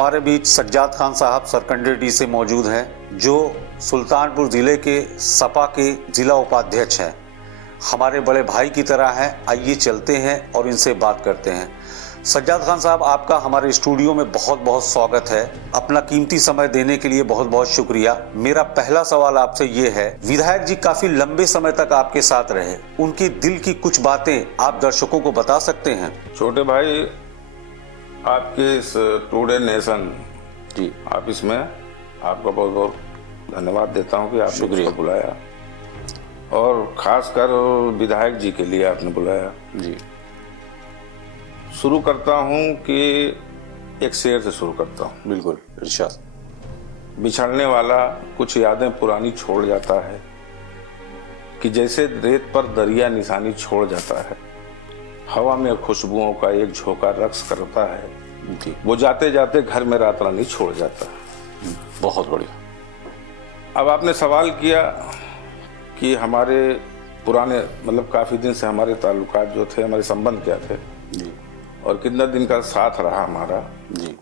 हमारे बीच सज्जाद खान साहब सरकंडी से मौजूद हैं, जो सुल्तानपुर ज़िले के सपा के ज़िला उपाध्यक्ष हैं। हमारे बड़े भाई की तरह हैं। आइए चलते हैं और इनसे बात करते हैं। सज्जाद खान साहब, आपका हमारे स्टूडियो में बहुत बहुत स्वागत है। अपना कीमती समय देने के लिए बहुत बहुत शुक्रिया। मेरा पहला सवाल आपसे ये है, विधायक जी काफी लंबे समय तक आपके साथ रहे, उनके दिल की कुछ बातें आप दर्शकों को बता सकते हैं? छोटे भाई, आपके इस टुडे नेशन जी ऑफिस में आपका बहुत बहुत धन्यवाद देता हूँ कि आपने मुझको बुलाया, और खासकर विधायक जी के लिए आपने बुलाया। जी, शुरू करता हूँ कि एक शेर से शुरू करता हूँ। बिल्कुल इरशाद। बिछड़ने वाला कुछ यादें पुरानी छोड़ जाता है, कि जैसे रेत पर दरिया निशानी छोड़ जाता है। हवा में खुशबुओं का एक झोंका रक्स करता है, वो जाते जाते घर में रात रानी छोड़ जाता है। बहुत बढ़िया। अब आपने सवाल किया कि हमारे पुराने मतलब काफी दिन से हमारे ताल्लुकात जो थे, हमारे संबंध क्या थे जी, और कितना दिन का साथ रहा हमारा जी।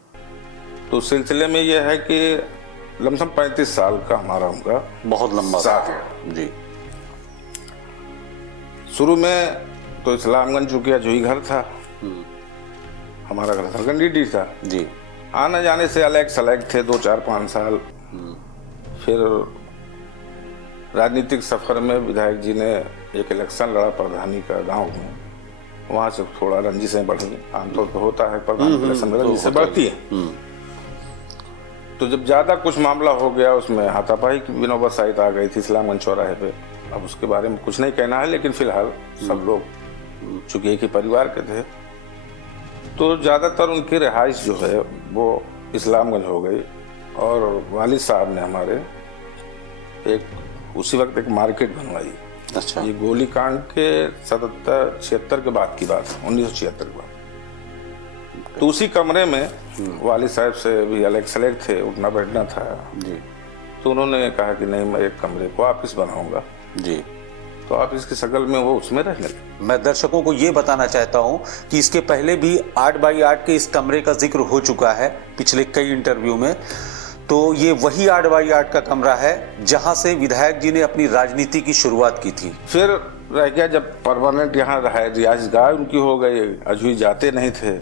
तो सिलसिले में यह है कि लमसम 35 साल का हमारा उनका बहुत लंबा साथ है जी। शुरू में तो इस्लामगंज चुकिया जो ही घर था, हमारा घर सरकंडी था जी। आने जाने से अलग सलग थे 2, 4, 5 साल। फिर राजनीतिक सफर में विधायक जी ने एक इलेक्शन लड़ा प्रधानी का गांव में, वहां से थोड़ा रंजिशें बढ़ी। आमतौर पर होता है प्रधान इलेक्शन में रंजिशें बढ़ती है। तो जब ज्यादा कुछ मामला हो गया, उसमें हाथापाई की भी नौबत शायद आ गई थी इस्लामगंज चौराहे पे। अब उसके बारे में कुछ नहीं कहना है, लेकिन फिलहाल सब लोग चूंकि एक ही परिवार के थे, तो ज्यादातर उनकी रिहाइश जो है वो इस्लामगंज हो गई। और वालिद साहब ने हमारे उसी वक्त एक मार्केट बनवाई। अच्छा। ये गोलीकांड के 77-76 के बाद की बात है, 1976 के बाद। तो उसी कमरे में वालिद साहब से भी अलग सलेग थे, उठना बैठना था जी। तो उन्होंने कहा कि नहीं, मैं एक कमरे को ऑफिस बनाऊंगा जी। तो ऑफिस की शक्ल में वो उसमें रहने लगे। मैं दर्शकों को ये बताना चाहता हूँ कि इसके पहले भी 8x8 के इस कमरे का जिक्र हो चुका है पिछले कई इंटरव्यू में। तो ये वही 8x8 का कमरा है जहां से विधायक जी ने अपनी राजनीति की शुरुआत की थी। फिर रह गया जब परमानेंट यहाँ रिहाइशगाह उनकी हो गई, अजूही जाते नहीं थे,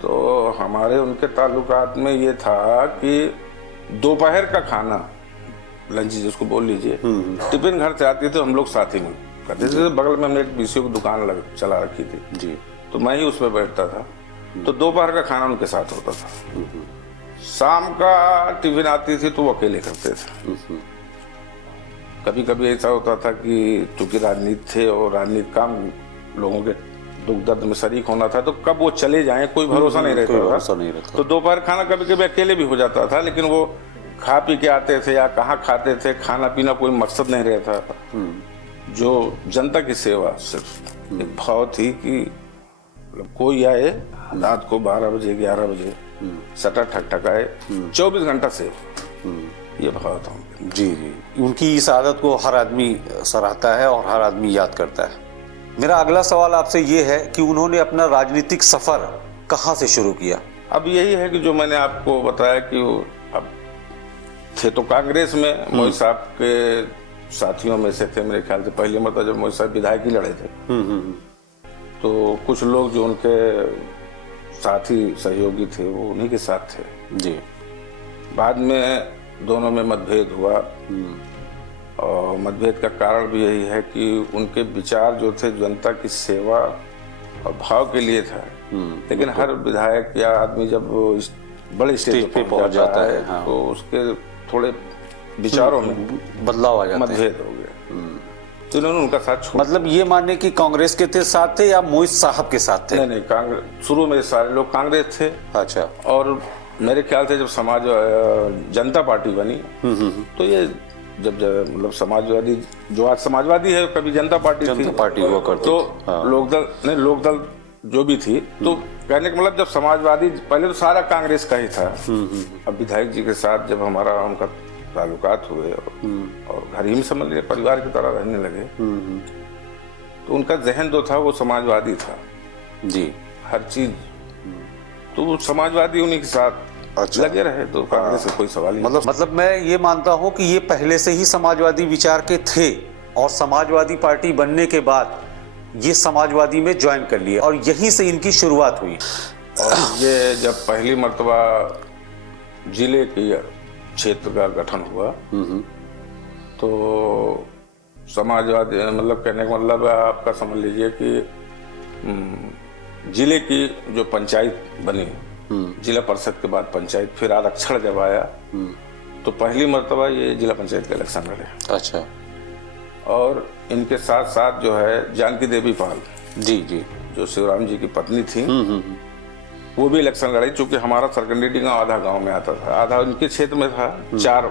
तो हमारे उनके ताल्लुकात में ये था कि दोपहर का खाना, लंच जिसको बोल लीजिए, टिफिन घर से आती थी, हम लोग साथ ही में करते थे। बगल में हमने एक बीसीओ की दुकान चला रखी थी जी, तो मैं ही उसमें बैठता था। तो दोपहर का खाना उनके साथ होता था। शाम का टिफिन आती थी तो वो अकेले करते थे। कभी कभी ऐसा होता था कि चूंकि राजनीति थे और राजनीति काम लोगों के दुख दर्द में शरीक होना था, तो कब वो चले जाएं कोई भरोसा नहीं रहता। तो दोपहर खाना कभी कभी अकेले भी हो जाता था, लेकिन वो खा पी के आते थे या कहाँ खाते थे, खाना पीना कोई मकसद नहीं रहता था। जो जनता की सेवा सिर्फ एक भाव थी कि कोई आए रात को 12 बजे 11 बजे सटर ठकठकाए 24 घंटा से, ये भाव था। जी जी, उनकी इस आदत को हर आदमी सराहता है और हर आदमी याद करता है। मेरा अगला सवाल आपसे ये है कि उन्होंने अपना राजनीतिक सफर कहाँ से शुरू किया? अब यही है कि जो मैंने आपको बताया कि अब थे तो कांग्रेस में, मोदी साहब के साथियों में से थे। मेरे ख्याल से पहली मरतबा जब मोदी साहब विधायक ही लड़े थे, तो कुछ लोग जो उनके साथी सहयोगी थे वो उन्हीं के साथ थे जी। बाद में दोनों में मतभेद हुआ, और मतभेद का कारण भी यही है कि उनके विचार जो थे जनता की सेवा और भाव के लिए था। लेकिन हर विधायक या आदमी जब बड़े स्टेज पे पहुंच जाता है, हाँ, तो उसके थोड़े विचारों में बदलाव आ जाता है, मतभेद हो गए। तो इन्होंने उनका साथ छोड़। मतलब ये मानने की कांग्रेस के थे साथ थे या मोदी साहब के साथ थे? नहीं, कांग्रेस शुरू में सारे लोग कांग्रेस थे। अच्छा। और मेरे ख्याल से जब जनता पार्टी बनी, तो ये जब मतलब समाजवादी, जो आज समाजवादी है कभी जनता पार्टी हुआ करती, तो हाँ। लोकदल जो भी थी, तो कहने का मतलब जब समाजवादी, पहले तो सारा कांग्रेस का ही था। अब विधायक जी के साथ जब हमारा उनका ताल्लुकात हुए और घर ही में समझ लिया परिवार की तरह रहने लगे, तो उनका जहन जो था वो समाजवादी था जी, हर चीज। तो वो समाजवादी उन्हीं के साथ अच्छा। लगे रहे, तो कांग्रेस का कोई सवाल ही नहीं। मतलब मैं ये मानता हूँ कि ये पहले से ही समाजवादी विचार के थे और समाजवादी पार्टी बनने के बाद ये समाजवादी में ज्वाइन कर लिए और यहीं से इनकी शुरुआत हुई। और ये जब पहली मर्तबा जिले के क्षेत्र का गठन हुआ तो समाजवादी, मतलब कहने का मतलब आपका समझ लीजिए कि जिले की जो पंचायत बनी, जिला परिषद के बाद पंचायत, फिर आरक्षण जब आया तो पहली मर्तबा ये जिला पंचायत के इलेक्शन लड़े। अच्छा। और इनके साथ साथ जो है जानकी देवी पाल जी जी, जो शिवराम जी की पत्नी थी, वो भी इलेक्शन लड़ी। चूंकि हमारा सरकंडेटी गांव आधा गांव में आता था, आधा उनके क्षेत्र में था। चार,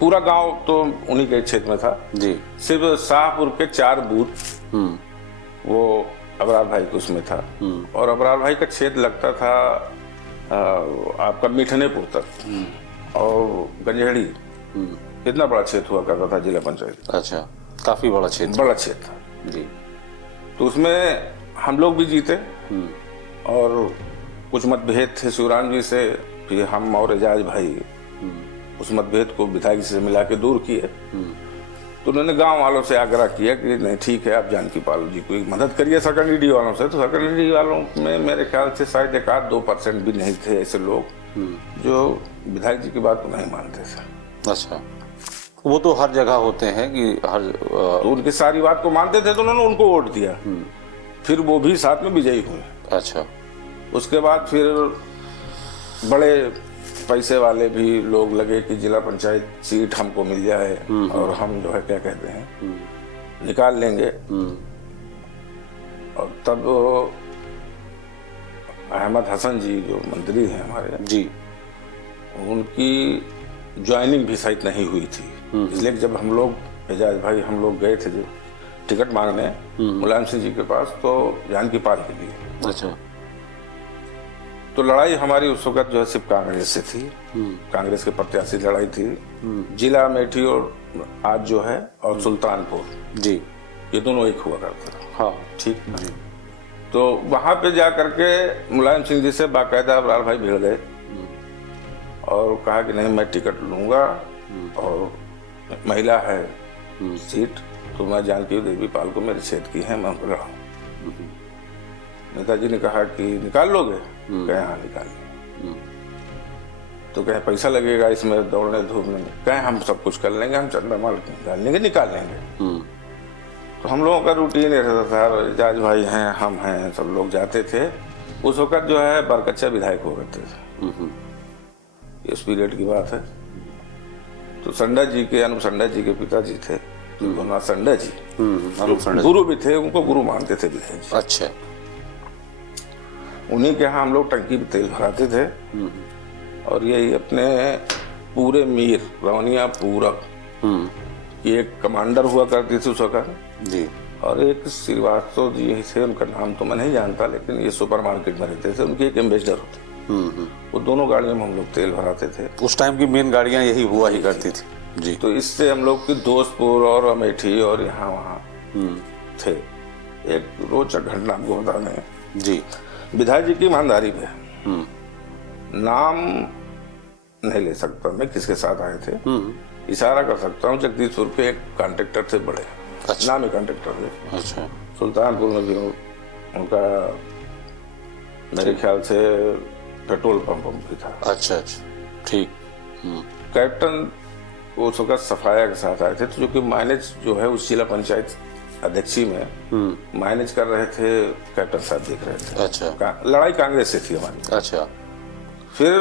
पूरा गांव तो उन्हीं के क्षेत्र में था जी। सिर्फ शाहपुर के 4 बूथ वो अबरार भाई के उसमें था। और अबरार भाई का क्षेत्र लगता था आपका मिठनेपुर तक और गंजेड़ी। इतना बड़ा क्षेत्र हुआ करता था जिला पंचायत। अच्छा, काफी बड़ा क्षेत्र। बड़ा क्षेत्र था जी। तो उसमें हम लोग भी जीते और कुछ मतभेद थे शिवराम जी से, फिर हम और एजाज भाई उस मतभेद को विधायक जी से मिला के दूर किए। तो उन्होंने गांव वालों से आग्रह किया कि नहीं ठीक है, आप जानकी पाल जी को मदद करिए सरकंडेटी वालों से। तो सरकंडेटी वालों में मेरे ख्याल से शायद 1-2% भी नहीं थे ऐसे लोग जो विधायक जी की बात को नहीं मानते थे। अच्छा, वो तो हर जगह होते हैं कि हर तो उनकी सारी बात को मानते थे, तो उन्होंने उनको वोट दिया। फिर वो भी साथ में विजयी हुए। अच्छा। उसके बाद फिर बड़े पैसे वाले भी लोग लगे कि जिला पंचायत सीट हमको मिल जाए और हम जो है क्या कहते हैं निकाल लेंगे। और तब अहमद हसन जी जो मंत्री हैं हमारे जी, उनकी ज्वाइनिंग भी शायद नहीं हुई थी। इसलिए जब हम लोग एजाज भाई हम लोग गए थे जो टिकट मांगने मुलायम सिंह जी के पास, तो जानकी पाल के लिए। अच्छा। तो लड़ाई हमारी उस वक्त जो है सिर्फ कांग्रेस से थी। कांग्रेस के प्रत्याशी लड़ाई थी। जिला अमेठी और आज जो है और सुल्तानपुर जी, ये दोनों एक हुआ करता था। हाँ ठीक जी। तो वहां पे जा करके मुलायम सिंह जी से बाकायदा अबरार भाई भिड़ गए और कहा कि नहीं मैं टिकट लूंगा और महिला है सीट, तो मैं जानकी देवी पाल को मेरे क्षेत्र की है, मैं उनको लड़ाऊं। नेताजी ने कहा कि निकाल लोगे? कहे हाँ निकाल लेंगे। तो कहे पैसा लगेगा इसमें दौड़ने धूपने में? कहे हम सब कुछ कर लेंगे, हम चंदा माल निकाल लेंगे। तो हम लोगों का रूटीन रहता था, एजाज भाई हैं, हम हैं, सब लोग जाते थे। उस वक्त जो है बरकच्चा विधायक हो गए थे, इस पीरियड की बात है। तो संडा जी के, अनूप संडा जी के पिताजी थे भुवनाथ संडा जी, गुरु भी थे, उनको गुरु मानते थे विधायक जी। अच्छा। उन्हीं के यहाँ हम लोग टंकी में तेल भराते थे और यही अपने पूरे मीर रवनिया पूरब की एक कमांडर हुआ करती थी उस वक्त जी, और एक श्रीवास्तव जी थे, उनका नाम तो मैं नहीं जानता, लेकिन ये सुपर मार्केट में रहते थे, उनकी एक एम्बेसडर होती। वो दोनों गाड़ियों में हम लोग तेल भराते थे। उस टाइम की मेन गाड़ियां यही हुआ ही करती थी जी। तो इससे हम लोग की दोस्तपुर और अमेठी और यहाँ वहाँ थे। एक रोचक घटना आपको बताने जी। विधायक जी की ईमानदारी पे नाम नहीं ले सकता मैं किसके साथ आए थे, इशारा कर सकता हूँ। जगदीशपुर पे एक कॉन्ट्रैक्टर थे बड़े, अच्छा। नामी कॉन्ट्रैक्टर थे। अच्छा। सुल्तानपुर में भी उनका मेरे ख्याल से पेट्रोल पंप भी था। अच्छा अच्छा, ठीक। कैप्टन उस वक्त सफाया के साथ आए थे, तो जो कि मैनेज जो है उस जिला पंचायत अध्यक्षी में मैनेज कर रहे थे, कैप्टन साहब देख रहे थे। अच्छा। लड़ाई कांग्रेस से थी हमारी। अच्छा। फिर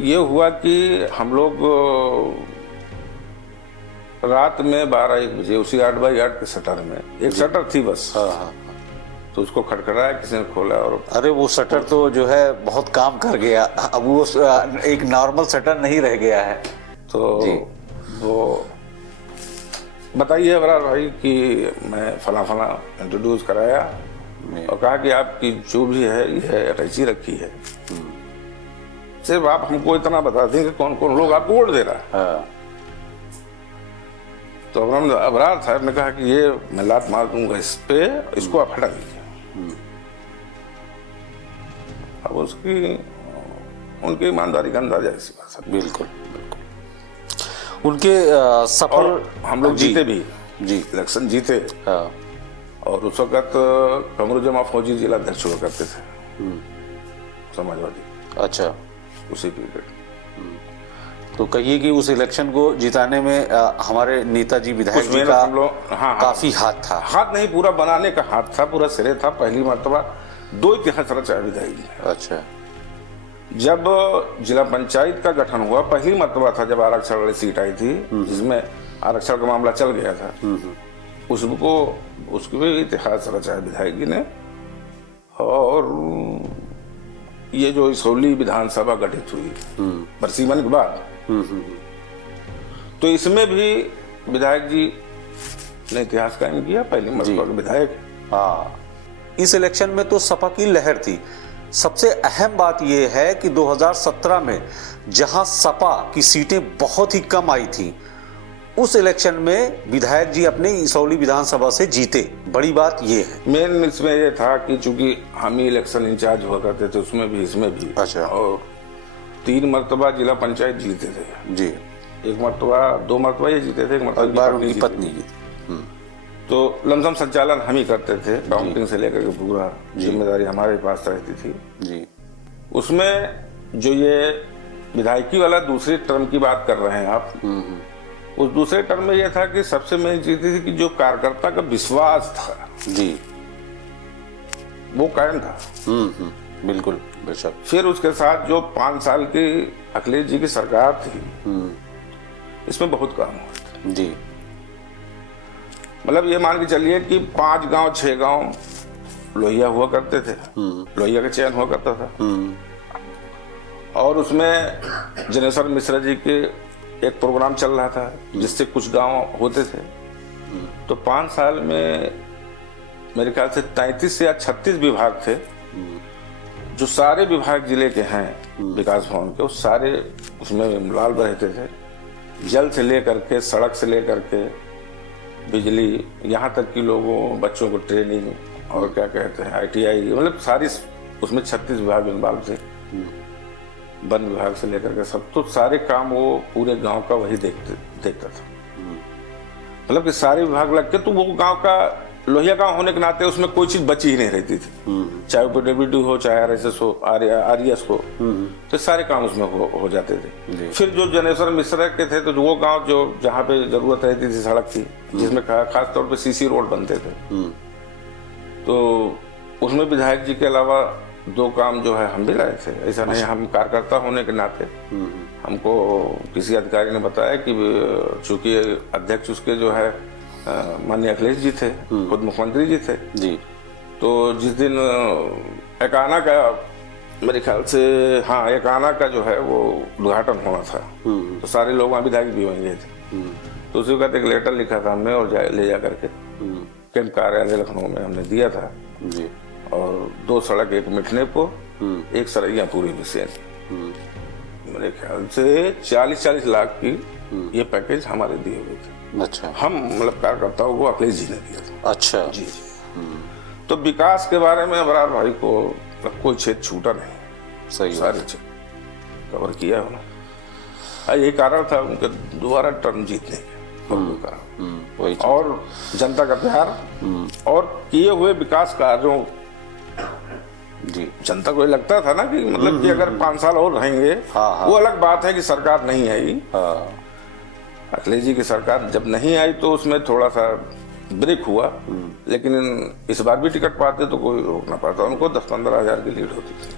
ये हुआ कि हम लोग रात में 12-1 बजे उसी 8x8 के शटर में एक शटर थी बस, हाँ। तो उसको खटखटाया, किसी ने खोला और अरे वो शटर तो जो है बहुत काम कर गया, अब वो एक नॉर्मल शटर नहीं रह गया है। तो वो बताइए अबरार भाई कि मैं फला इंट्रोड्यूस कराया और कहा कि आपकी जो भी है ये अटैची रखी है, सिर्फ आप हमको इतना बता दें कि कौन कौन लोग आपको वोट दे रहा है। हाँ। तो अबरार साहब ने कहा कि ये मैं लात मार दूंगा इस पे, इसको आप हटा दीजिए। अब उसकी उनकी ईमानदारी का अंदाजा इसी बात से। बिल्कुल बिल्कुल। उनके सफल और हम लोग जी, जीते भी जी इलेक्शन जीते। हाँ, और उस वक्त कमरू जमा फौजी जिला अध्यक्ष हुआ करते थे समाजवादी, अच्छा। उसी पीरियड। तो कहिए कि उस इलेक्शन को जिताने में हमारे नेताजी विधायक जी का हम लोग काफी हाथ था। हाथ नहीं, पूरा बनाने का हाथ था, पूरा सिरे था। पहली मर्तबा 2 इतिहास रचा विधायक जी। अच्छा। जब जिला पंचायत का गठन हुआ, पहली मर्तबा था जब आरक्षण वाली सीट आई थी, जिसमें आरक्षण का मामला चल गया था, उसको भी इतिहास रचा विधायक जी ने। और ये जो इसौली विधानसभा गठित हुई बरसीमन के बाद, तो इसमें भी विधायक जी ने इतिहास कायम किया, पहली मर्तबा के विधायक। हाँ, इस इलेक्शन में तो सपा की लहर थी। सबसे अहम बात यह है कि 2017 में जहां सपा की सीटें बहुत ही कम आई थी, उस इलेक्शन में विधायक जी अपने इसौली विधानसभा से जीते। बड़ी बात यह है। मेन इसमें यह था कि चूंकि हम ही इलेक्शन इंचार्ज हुआ करते थे, उसमें भी इसमें भी। अच्छा। और 3 मर्तबा जिला पंचायत जीते थे जी। 2 मर्तबा ये जीते थे, 1 बार मर्तबा उनकी पत्नी जी। तो लमसम संचालन हम ही करते थे, काउंटिंग से लेकर के पूरा जिम्मेदारी हमारे पास रहती थी जी। उसमें जो ये विधायकी वाला दूसरे टर्म की बात कर रहे हैं आप, उस दूसरे टर्म में यह था कि सबसे मेन चीज थी कि जो कार्यकर्ता का विश्वास था जी, वो कायम था। बिल्कुल बेशक। फिर उसके साथ जो 5 साल की अखिलेश जी की सरकार थी, इसमें बहुत काम हुआ जी। मतलब ये मान के चलिए कि 5 गांव 6 गांव लोहिया हुआ करते थे, लोहिया का चयन हुआ करता था। और उसमें जनेश्वर मिश्रा जी के एक प्रोग्राम चल रहा था जिससे कुछ गांव होते थे। तो 5 साल में मेरे ख्याल से 33 या 36 विभाग थे, जो सारे विभाग जिले के हैं विकास भवन के, उस सारे उसमें लाल रहते थे। जल से लेकर के, सड़क से लेकर के, बिजली, यहाँ तक कि लोगों बच्चों को ट्रेनिंग और क्या कहते हैं ITI, मतलब सारी उसमें 36 विभाग इन्वॉल्व थे, वन विभाग से लेकर के सब। तो सारे काम वो पूरे गांव का वही देखता था। मतलब कि सारे विभाग लग के, तो वो गांव का लोहिया गांव होने के नाते उसमें कोई चीज बची ही नहीं रहती थी, चाहे वो PWD हो, चाहे RSS हो, RES हो, तो सारे काम उसमें हो जाते थे। फिर जो जनेश्वर मिश्रा के थे, तो वो गांव जो जहाँ पे जरूरत रहती थी सड़क की, जिसमें खास तौर पे CC रोड बनते थे, तो उसमें विधायक जी के अलावा 2 काम जो है हम भी लाए थे। ऐसा नहीं, हम कार्यकर्ता होने के नाते हमको किसी अधिकारी ने बताया कि चूंकि अध्यक्ष उसके जो है माननीय अखिलेश जी थे, खुद मुख्यमंत्री जी थे जी। तो जिस दिन एकाना का, मेरे ख्याल से एकाना का जो है वो उद्घाटन होना था, तो सारे लोग वहाँ विधायक भी वहीं गए थे। तो उसी वक्त एक लेटर लिखा था हमने और ले जा करके कैंप कार्यालय लखनऊ में हमने दिया था जी। और 2 सड़क, एक मिठनेपुर, एक सरैया पूरी विषय, मेरे ख्याल से 40-40 लाख की ये पैकेज हमारे दिए हुए थे। अच्छा। हम मतलब कार्यकर्ताओं को अखिलेश जी ने दिया था। अच्छा जी। तो विकास के बारे में अबरार भाई को कोई क्षेत्र छूटा नहीं, सही, सारे क्षेत्र कवर किया है। यही कारण था उनके दोबारा टर्म जीतने का, वही और जनता का प्यार और किए हुए विकास कार्यों जी। जनता को लगता था ना कि मतलब कि अगर 5 साल और रहेंगे, वो अलग बात है कि सरकार नहीं आई। अखिलेश जी की सरकार जब नहीं आई तो उसमें थोड़ा सा ब्रेक हुआ, लेकिन इस बार भी टिकट पाते तो कोई रोक ना पाता, उनको 10-15 हजार की लीड होती थी।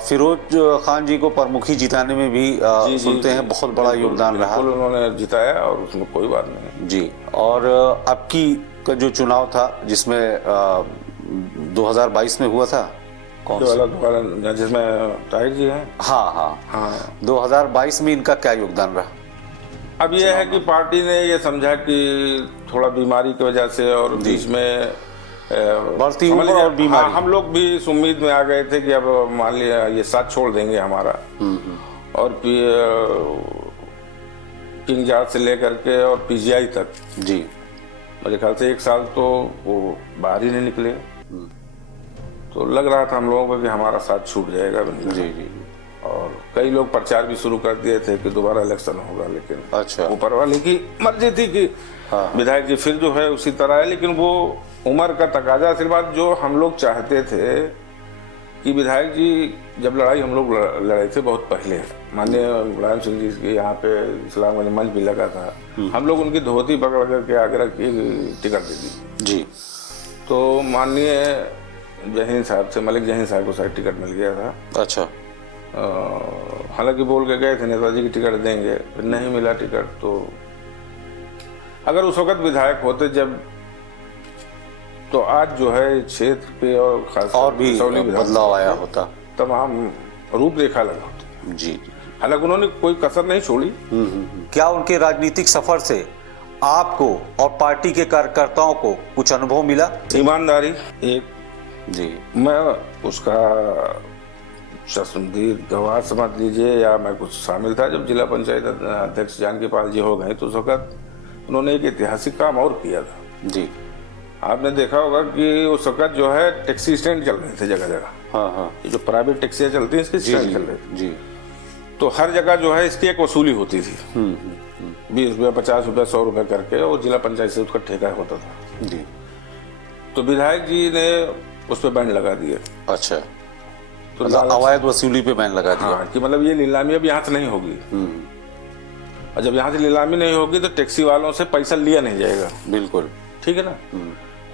फिरोज खान जी को प्रमुखी जिताने में भी सुनते हैं बहुत बड़ा योगदान रहा, उन्होंने जिताया और उसमें कोई बात नहीं जी। और अब की का जो चुनाव था जिसमें 2022 में हुआ था, कौन सा जिसमें ताहिर जी हैं? हाँ। 2022 में इनका क्या योगदान रहा? अब यह है कि पार्टी ने ये समझा कि थोड़ा बीमारी की वजह से और बीच में बढ़ती उम्र और बीमारी, हम लोग भी इस उम्मीद में आ गए थे कि अब मान लिया ये साथ छोड़ देंगे हमारा, और किंग जॉर्ज से लेकर के और PGI तक जी, मेरे ख्याल से 1 साल तो वो बाहर ही नहीं निकले। तो लग रहा था हम लोगों को कि हमारा साथ छूट जाएगा जी। और कई लोग प्रचार भी शुरू कर दिए थे कि दोबारा इलेक्शन होगा, लेकिन अच्छा। ऊपर वाले की मर्जी थी कि विधायक जी फिर जो है उसी तरह है। लेकिन वो उम्र का तकाजा सिर्फ बात जो हम लोग चाहते थे कि विधायक जी जब लड़ाई हम लोग लड़े थे बहुत पहले, माननीय मुलायम सिंह जी के यहाँ पे इस्लामगंज मंच भी लगा था, हम लोग उनकी धोती पकड़ करके आग्रह किए टिकट दे दी जी। तो माननीय जहीन साहब से, मलिक जहीन साहब को शायद टिकट मिल गया था। अच्छा। हालांकि बोल के गए थे नेताजी की टिकट देंगे, फिर नहीं मिला टिकट। तो अगर उस वक्त विधायक होते जब, तो आज जो है क्षेत्र पे और खास और भी बदलाव आया होता, तमाम रूपरेखा लगा होती। जी। हालांकि उन्होंने कोई कसर नहीं छोड़ी। क्या उनके राजनीतिक सफर से आपको और पार्टी के कार्यकर्ताओं को कुछ अनुभव मिला? ईमानदारी एक जी। मैं उसका शर्मदीद गवाह समझ लीजिए या मैं कुछ शामिल था जब जिला पंचायत अध्यक्ष जानकी पाल जी हो गए, तो उस वक्त उन्होंने एक ऐतिहासिक काम और किया था। जी। आपने देखा होगा कि उस वक्त जो है टैक्सी स्टैंड चल रहे थे जगह जगह। हाँ हाँ। ये जो प्राइवेट टैक्सियां चलती हैं इसके स्टैंड चल रहे थे। जी। तो हर जगह जो है इसकी एक वसूली होती थी, 20 रुपये, 50 रुपये, 100 रुपये करके, और जिला पंचायत से उसका ठेका होता था। जी। तो विधायक जी ने उस पर बैन लगा दिए। अच्छा। तो मतलब अवैध वसूली पे बैन लगा दिया। हाँ, कि मतलब ये नीलामी अब यहाँ से नहीं होगी, और जब यहाँ से नीलामी नहीं होगी तो टैक्सी वालों से पैसा लिया नहीं जाएगा। बिल्कुल ठीक है ना।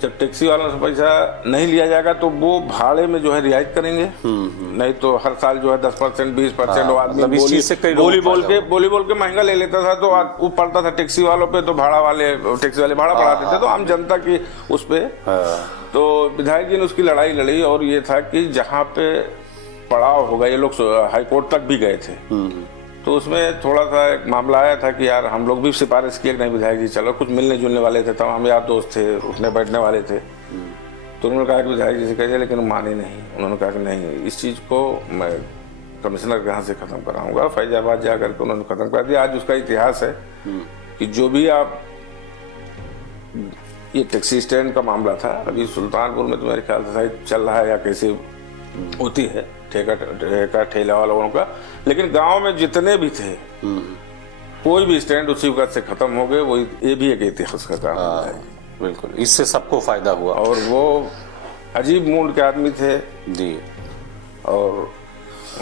जब टैक्सी वालों से पैसा नहीं लिया जाएगा तो वो भाड़े में जो है रियायत करेंगे, नहीं तो हर साल जो है 10%, 20% वो आदमी बोली बोल के महंगा ले लेता था, तो वो पड़ता था टैक्सी वालों पे, तो टैक्सी वाले भाड़ा बढ़ाते थे, तो आम जनता की उस पे। तो विधायक जी ने उसकी लड़ाई लड़ी, और ये था कि जहाँ पे पड़ाव होगा, ये लोग हाईकोर्ट तक भी गए थे, तो उसमें थोड़ा सा एक मामला आया था कि यार हम लोग भी सिफारिश किए कि नहीं विधायक जी चलो, कुछ मिलने जुलने वाले थे, तब हम यार दोस्त थे, उठने बैठने वाले थे। तो उन्होंने कहा कि विधायक जी से कहिए, लेकिन माने नहीं। उन्होंने कहा कि नहीं, इस चीज़ को मैं कमिश्नर के यहाँ से ख़त्म कराऊंगा। फैजाबाद जा करके उन्होंने ख़त्म कर दिया। आज उसका इतिहास है कि जो भी आप, ये टैक्सी स्टैंड का मामला था, अभी सुल्तानपुर में तो मेरे ख्याल से शायद चल रहा है या कैसे होती है ठेका ठेला वालों का, लेकिन गांव में जितने भी थे कोई भी स्टैंड उसी वक्त से खत्म हो गए। वो ये भी एक इतिहास का काम है। बिल्कुल, इससे सबको फायदा हुआ। और वो अजीब मूड के आदमी थे जी, और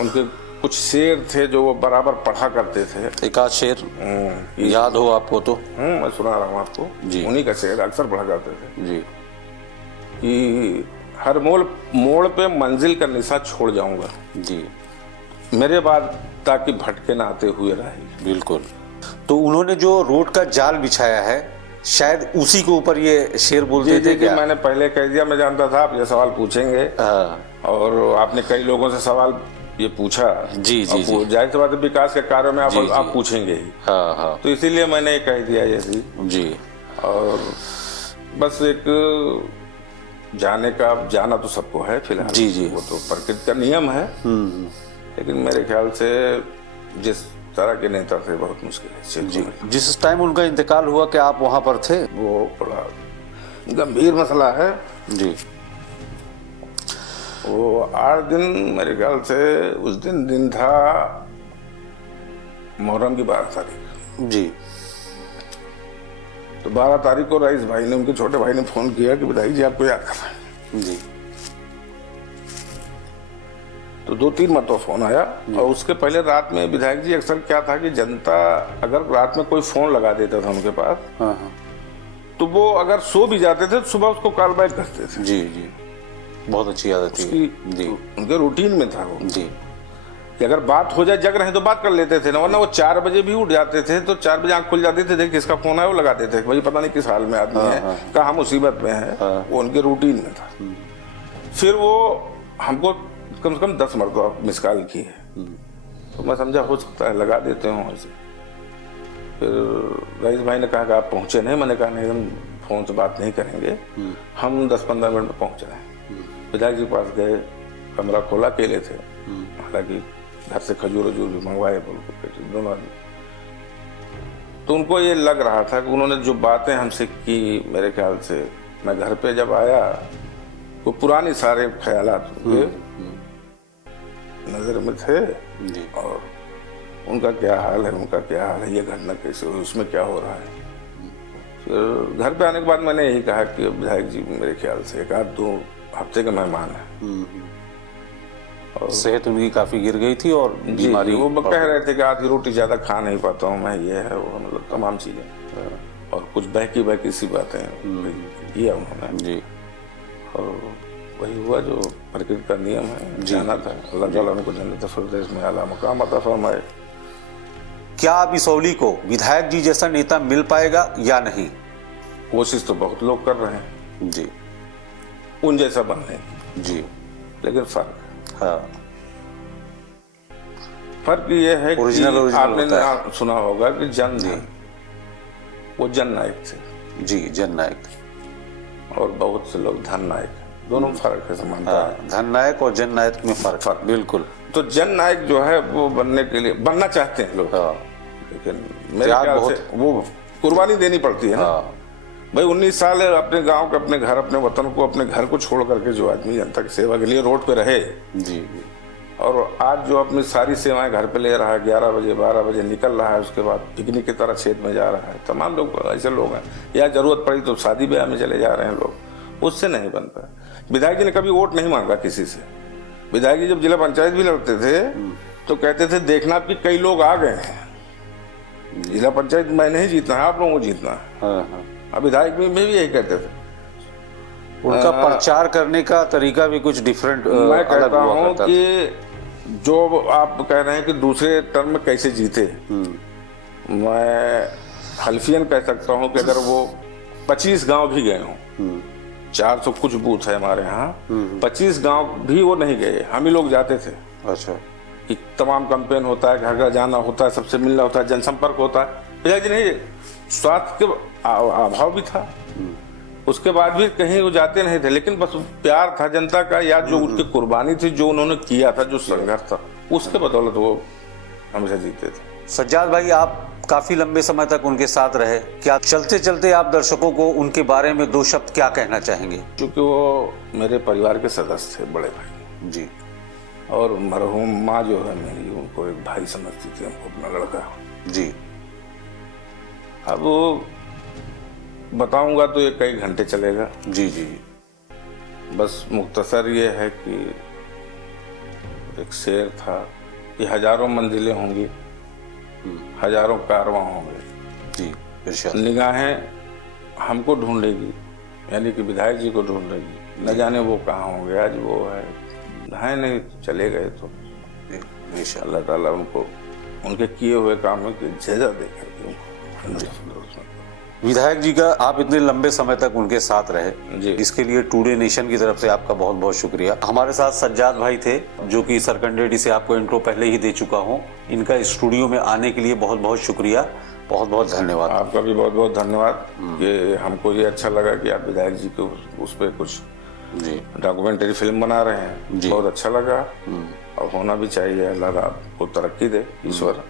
उनके कुछ शेर थे जो वो बराबर पढ़ा करते थे। एक आध शेर याद हो आपको तो? मैं सुना रहा हूँ आपको जी। उन्हीं का शेर अक्सर पढ़ा करते थे जी, कि हर मोड़ पे मंजिल का निशा छोड़ जाऊंगा जी, मेरे बाद ताकि भटके ना आते हुए रहे। बिल्कुल। तो उन्होंने जो रोड का जाल बिछाया है, शायद उसी के ऊपर ये शेर बोलते थे क्या? मैंने पहले कह दिया, मैं जानता था आप ये सवाल पूछेंगे, और आपने कई लोगों से सवाल ये पूछा। जी जी जी, जाहिर सी बात है, विकास के कार्यों में आप पूछेंगे ही। हाँ हाँ, तो इसीलिए मैंने कह दिया ये जी। और बस एक जाना तो सबको है फिलहाल, जी जी, वो तो प्रकृति का नियम है। लेकिन मेरे ख्याल से जिस तरह के नेता थे बहुत मुश्किल है जी। जिस टाइम उनका इंतकाल हुआ, क्या आप वहां पर थे? वो बड़ा गंभीर मसला है जी। वो 8 दिन मेरे ख्याल से, उस दिन था मुहर्रम की 12 तारीख जी। तो 12 तारीख को रईस भाई ने, उनके छोटे भाई ने फोन किया कि विधायक जी आपको याद कर रहे हैं जी। तो 2-3 मरतबा फोन आया। और उसके पहले रात में विधायक जी अक्सर क्या था कि जनता अगर रात में कोई फोन लगा देता था उनके पास, तो वो अगर सो भी जाते थे तो सुबह उसको कॉल बैक करते थे। जी जी, बहुत अच्छी आदत थी जी, उनके रूटीन में था वो जी, कि अगर बात हो जाए, जग रहे तो बात कर लेते थे ना, वरना वो 4 बजे भी उठ जाते थे। तो 4 बजे आंख खुल जाती थी, देख किसका फोन है, वो लगा देते थे, भाई पता नहीं किस हाल में आदमी है, कहाँ मुसीबत में है। वो उनके रूटीन में था। फिर वो हमको कम से कम 10 मरतबा मिस कॉल की है, तो मैं समझा हो सकता है लगा देते हो ऐसे। फिर रईस भाई ने कहा कि आप पहुंचे नहीं। मैंने कहा नहीं, हम फोन से बात नहीं करेंगे, हम 10-15 मिनट में पहुंच रहे हैं। विधायक जी के पास गए, कमरा खोला, अकेले थे, हालांकि घर से खजूर वजूर भी मंगवाए दोनों आदमी। तो उनको ये लग रहा था कि उन्होंने जो बातें हमसे की, मेरे ख्याल से मैं घर पे जब आया तो पुरानी सारे ख्यालात नज़र में थे जी। और उनका क्या हाल है, उनका क्या हाल है, ये घटना कैसे हुई, उसमें क्या हो रहा है। फिर घर पे आने के बाद मैंने यही कहा कि विधायक जी मेरे ख्याल से 1-2 हफ्ते के मेहमान हैं। और सेहत उनकी काफी गिर गई थी और बीमारी वो कह रहे थे कि आधी रोटी ज्यादा खा नहीं पाता हूँ मैं, ये है वो, मतलब तमाम चीजें और कुछ बहकी सी बातें किया उन्होंने जी। और वही हुआ जो प्रकृति का नियम है, जाना था। अल्लाह ताला उनको जन्नत फिरदौस में आला मकाम अता फरमाए। क्या अब इसौली को विधायक जी जैसा नेता मिल पाएगा या नहीं? कोशिश तो बहुत लोग कर रहे हैं जी उन जैसा बनने की, जी। लेकिन हाँ, फर्क ये है कि ओरिजिनल आपने सुना होगा कि जनधन वो जन नायक थे जी, जन नायक। और बहुत से लोग धन नायक, दोनों फर्क है, समानता है। हाँ, धन नायक और जन नायक में फर्क बिल्कुल। तो जन नायक जो है वो बनने के लिए बनना चाहते हैं लोग, हाँ, लेकिन मेरे ख्याल से वो कुर्बानी देनी पड़ती है ना। हाँ, भाई 19 साल अपने गांव के, अपने घर, अपने वतन को, अपने घर को छोड़ करके जो आदमी जनता की सेवा के लिए रोड पे रहे जी। और आज जो अपनी सारी सेवाएं घर पे ले रहा है, 11 बजे 12 बजे निकल रहा है, उसके बाद पिकनिक की तरह क्षेत्र में जा रहा है। तमाम लोग ऐसे लोग हैं, या जरूरत पड़ी तो शादी ब्याह में चले जा रहे हैं लोग, उससे नहीं बन पाए। विधायक जी ने कभी वोट नहीं मांगा किसी से। विधायक जी जब जिला पंचायत भी लड़ते थे तो कहते थे देखना कि कई लोग आ गए हैं, जिला पंचायत मैं नहीं जीतना है, आप लोगों को जीतना है। हाँ, हाँ। अब विधायक भी यही कहते थे। उनका प्रचार करने का तरीका भी कुछ डिफरेंट मैं कहता हूँ कि जो आप कह रहे हैं कि दूसरे टर्म में कैसे जीते, मैं हल्फियन कह सकता हूँ कि अगर वो 25 गांव भी गए हों, 400 कुछ बूथ है हमारे यहाँ, 25 गांव भी वो नहीं गए, हम ही लोग जाते थे। अच्छा। कि तमाम कैंपेन होता है, घर घर जाना होता है, सबसे मिलना होता है, जनसंपर्क होता है। विधायक जी नहीं, स्वास्थ्य के अभाव भी था, उसके बाद भी कहीं वो जाते नहीं थे, लेकिन बस प्यार था जनता का, या जो उनकी कुर्बानी थी, जो उन्होंने किया था, जो संघर्ष था, उसके बदौलत वो हमेशा जीते थे। सज्जाद भाई, आप काफी लंबे समय तक उनके साथ रहे, क्या चलते चलते आप दर्शकों को उनके बारे में 2 शब्द क्या कहना चाहेंगे? क्योंकि वो मेरे परिवार के सदस्य थे, बड़े भाई जी। और मरहूम माँ जो है मेरी, उनको एक भाई समझती थी, हमको अपना लड़का जी। अब वो बताऊंगा तो ये कई घंटे चलेगा। जी जी। बस मुख्तसर ये है कि एक शेर था कि हजारों मंजिलें होंगी, हजारों कारवां होंगे, जी इरशाद। निगाहें हमको ढूंढेगी, यानी कि विधायक जी को ढूंढेगी, न जाने वो कहाँ होंगे। आज वो है नहीं, चले गए तो अल्लाह ताला उनको उनके किए हुए कामों की जजा देकर विधायक जी का आप इतने लंबे समय तक उनके साथ रहे जी, इसके लिए टुडे नेशन की तरफ से आपका बहुत बहुत शुक्रिया। हमारे साथ सज्जाद भाई थे, जो कि सरकंडेडी से आपको इंट्रो पहले ही दे चुका हूं। इनका स्टूडियो में आने के लिए बहुत बहुत शुक्रिया, बहुत बहुत धन्यवाद। आपका भी बहुत बहुत धन्यवाद कि हमको ये अच्छा लगा कि आप विधायक जी को उस पर कुछ जी डॉक्यूमेंट्री फिल्म बना रहे हैं, बहुत अच्छा लगा और होना भी चाहिए। अल्लाह आपको तरक्की दे ईश्वर।